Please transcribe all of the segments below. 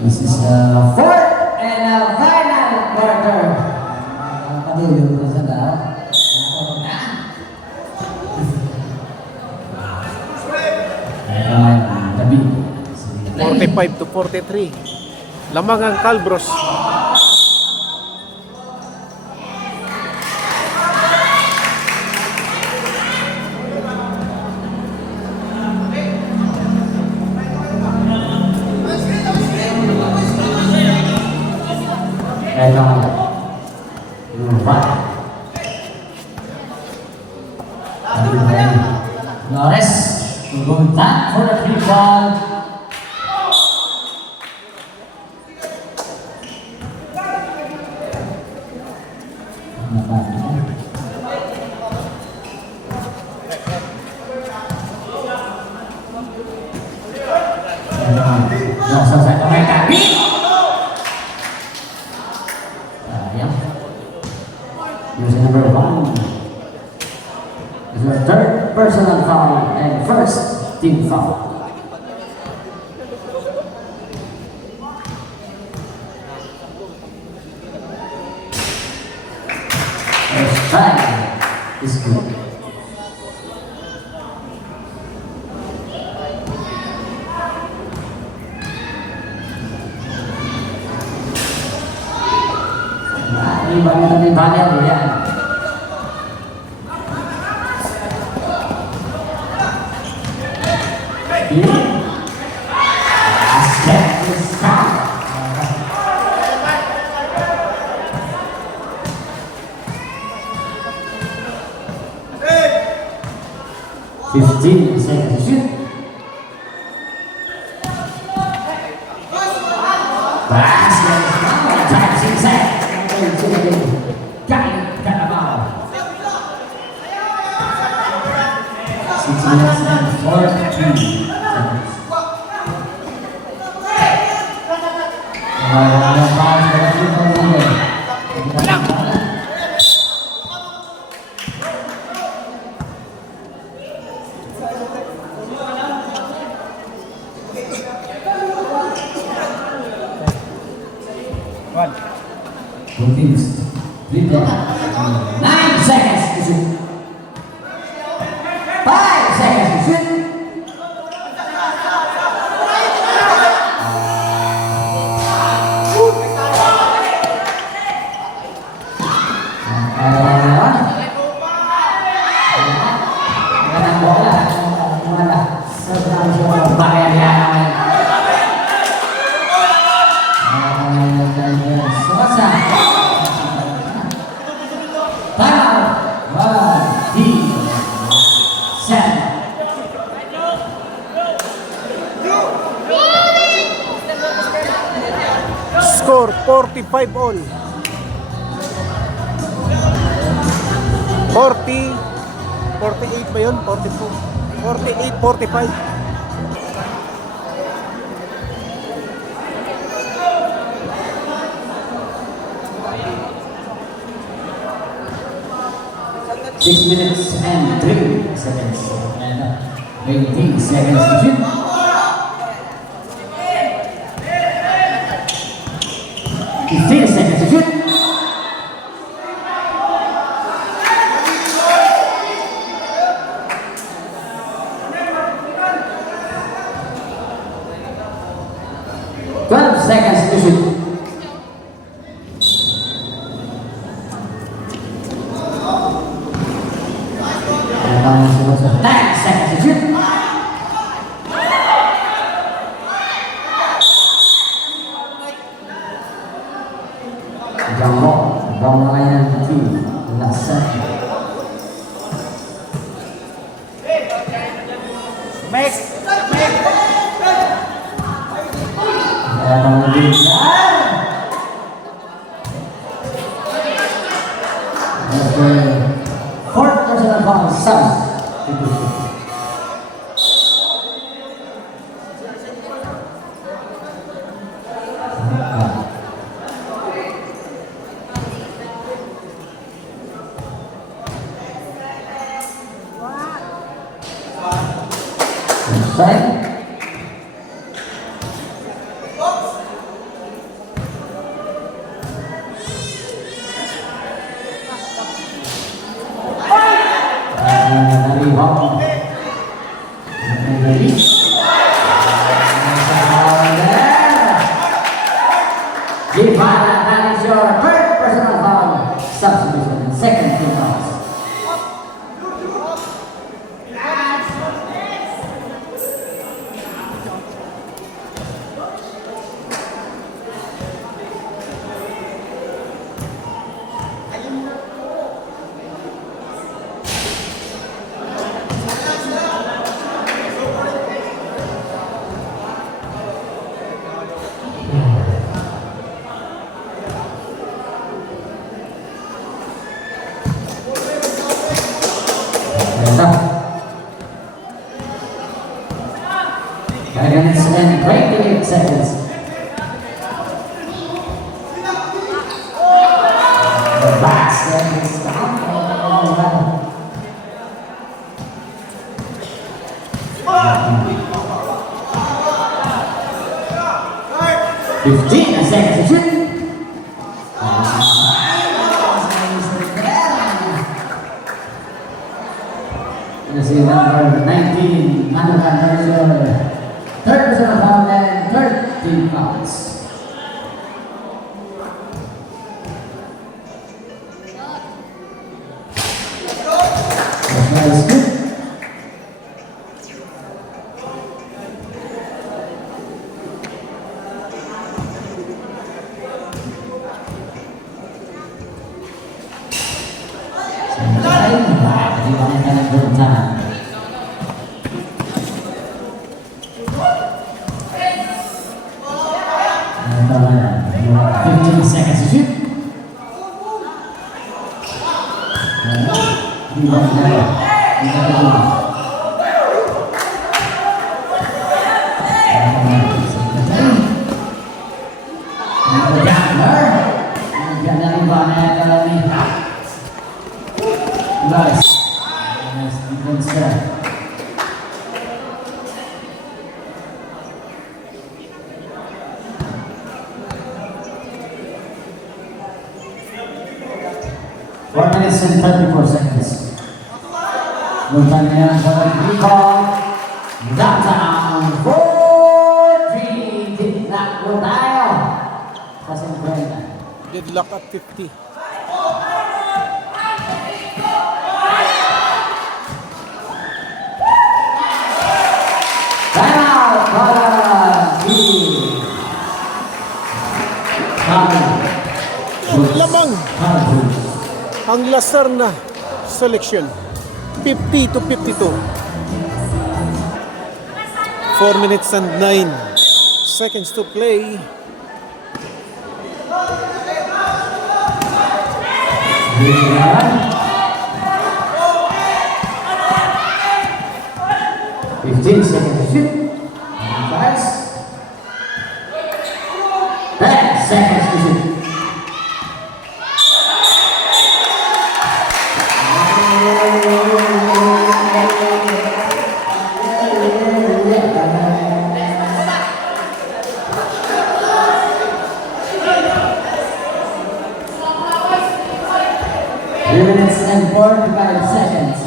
This is the fourth and final quarter. Padulong ko sa daw. Nakatulog na. Tabi. 45 to 43. Lamang ang Calbros. Flores will go back for the free ball. Selesai pemain kaki. Using number 1. This is the third personal foul and first team foul. First try is good. Ini banyak ya. Basket is foul. 15 seconds to shoot. Basket is foul. Time 6 seconds. Got the ball. 6 minutes and 42 seconds. Both teams, 9 seconds to shoot. 5 seconds to shoot. Score 45 all. 40 48 ba yun? 44 48 45. Six minutes and 3 seconds. 18 seconds to shoot. 15 seconds to shoot. Seconds to shoot. Nine seconds to shoot. Jump ball line 2 last second. Make fourth personal foul, Suns. Strike. minutes and 28 seconds. The basket is down. 15 seconds to shoot. This is number 19, Manakan Tertiary. Third personal foul and 13 fouls. That is good. Four minutes and 34 seconds. Lutan yan sa recall. Downtown 4-3. Deadlock po tayo. Kasi Deadlock at 50. Time out para Lamang ang Lasar na selection. 50 to 52. 4 minutes and 9 seconds to play. Fifteen seconds to shoot. 10 seconds to shoot. Minutes and 45 seconds.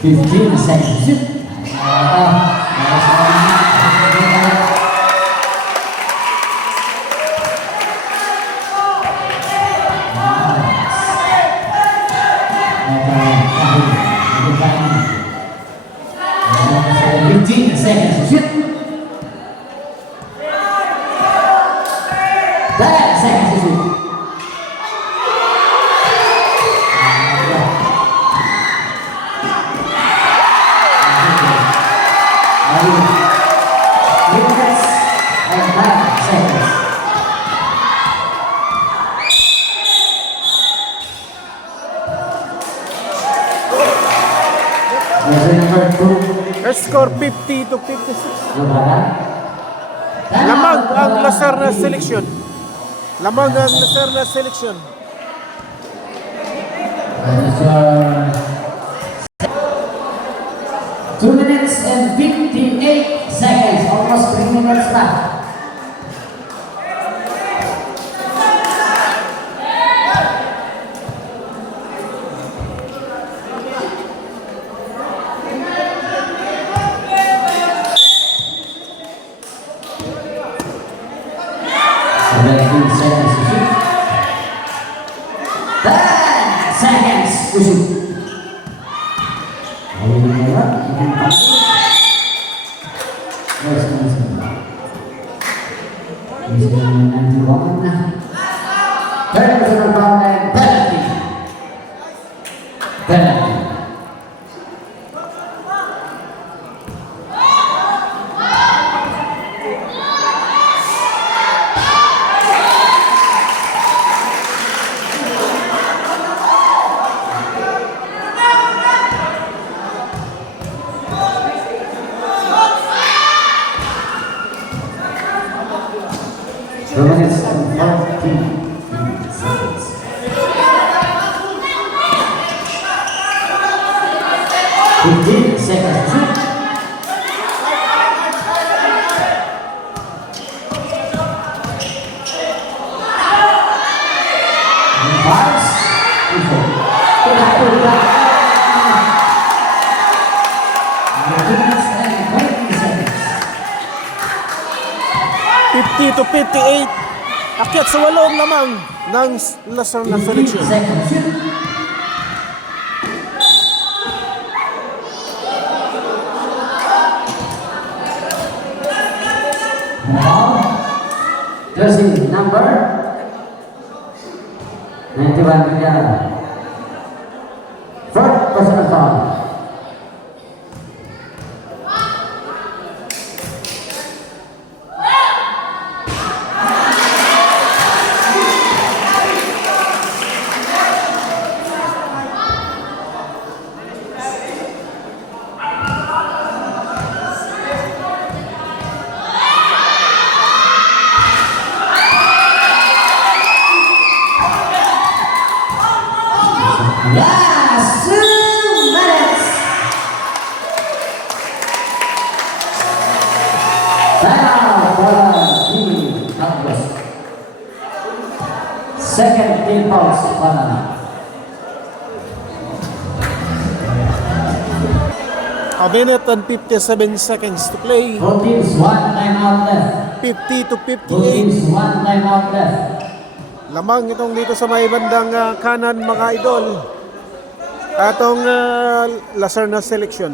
15 seconds. Shoot. Seconds. Shoot. 10 seconds to shoot. Minutes and 5 seconds. Number 2. First score 50 to 56. Lamang ang Lasar na selection. Lamang ang Lasar na selection. Two minutes and 58 seconds, almost 3 minutes left. Seconds to shoot. Third personal foul and penalty. Penalty. 2 minutes and 14 seconds. 15 seconds. Shoot. Pass. To 58. Akyat sa 8 lamang ng Lacerna Selection. 15 seconds. Shoot. Jersey number 91 million. Fourth personal foul. Last 2 minutes. Now for the Congress. Second team pulse banana. A minute and 57 seconds to play. Both teams 1 timeout left. 50 to Both 58. teams 1 timeout left. Lamang itong dito sa may bandang kanan mga idol. Atong Lacerna Selection.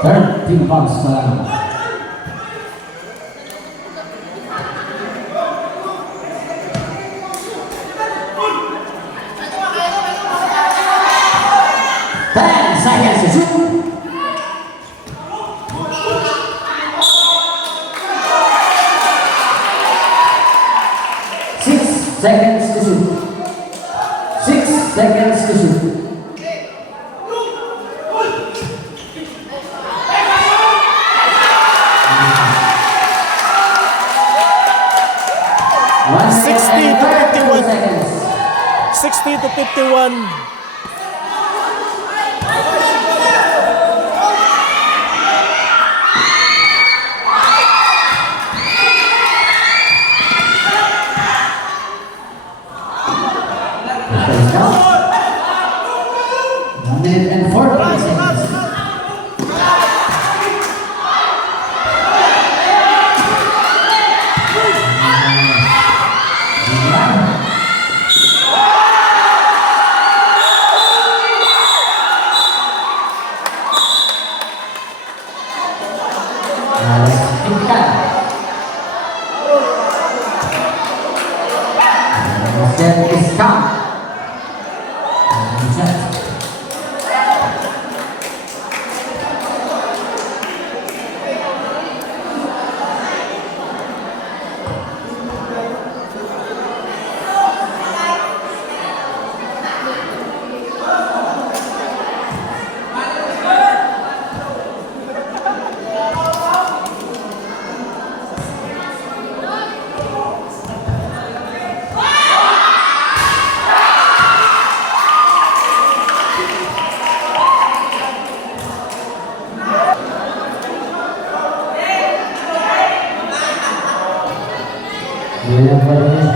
Third team pulse banana. Seconds to shoot. 6 seconds to shoot. 6 seconds to shoot. One 60 to 51. seconds. 60 to 51. First down. 1 minute and 14 seconds. Set is count. Set. Yeah, buddy.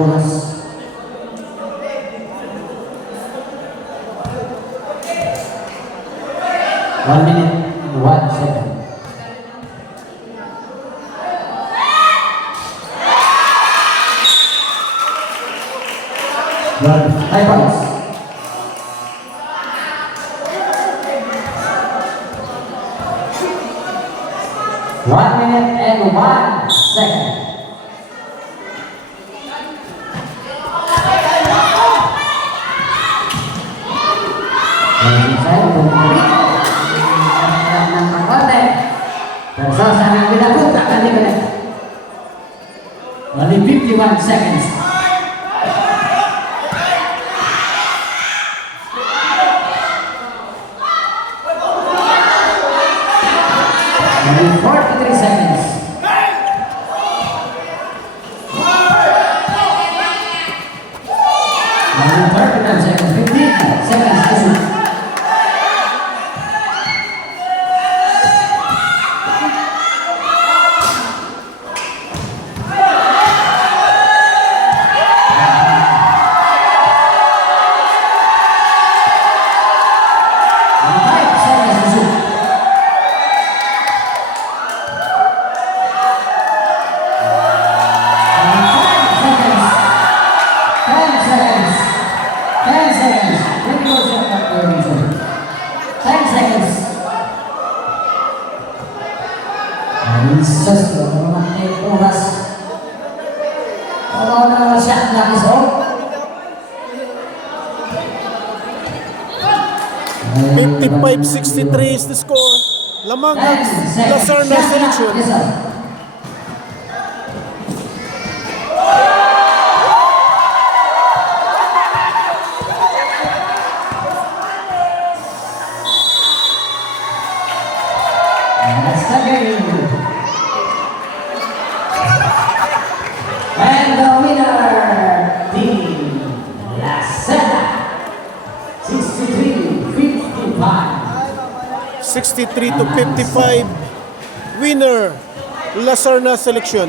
oras. One minute and 1 second. One, high points. One minute and 1 second. Saya ng pangkonte. Pero sa sanang pinapunta ka ni Connect. Only 51 seconds. Only 43 seconds. Only 39 seconds. 15 seconds to shoot. Jesus, naman oras. Ano na siya nakis o? 55-63 is the score. Lamang ang Lacerna selection. That's the game. And the winner, Team Lacerna, 63-55. 63-55. Winner, Lacerna selection.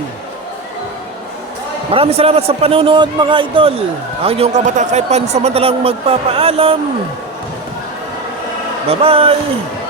Maraming salamat sa panonood mga idol. Ang inyong kabatakaipan samantalang magpapaalam. Bye-bye!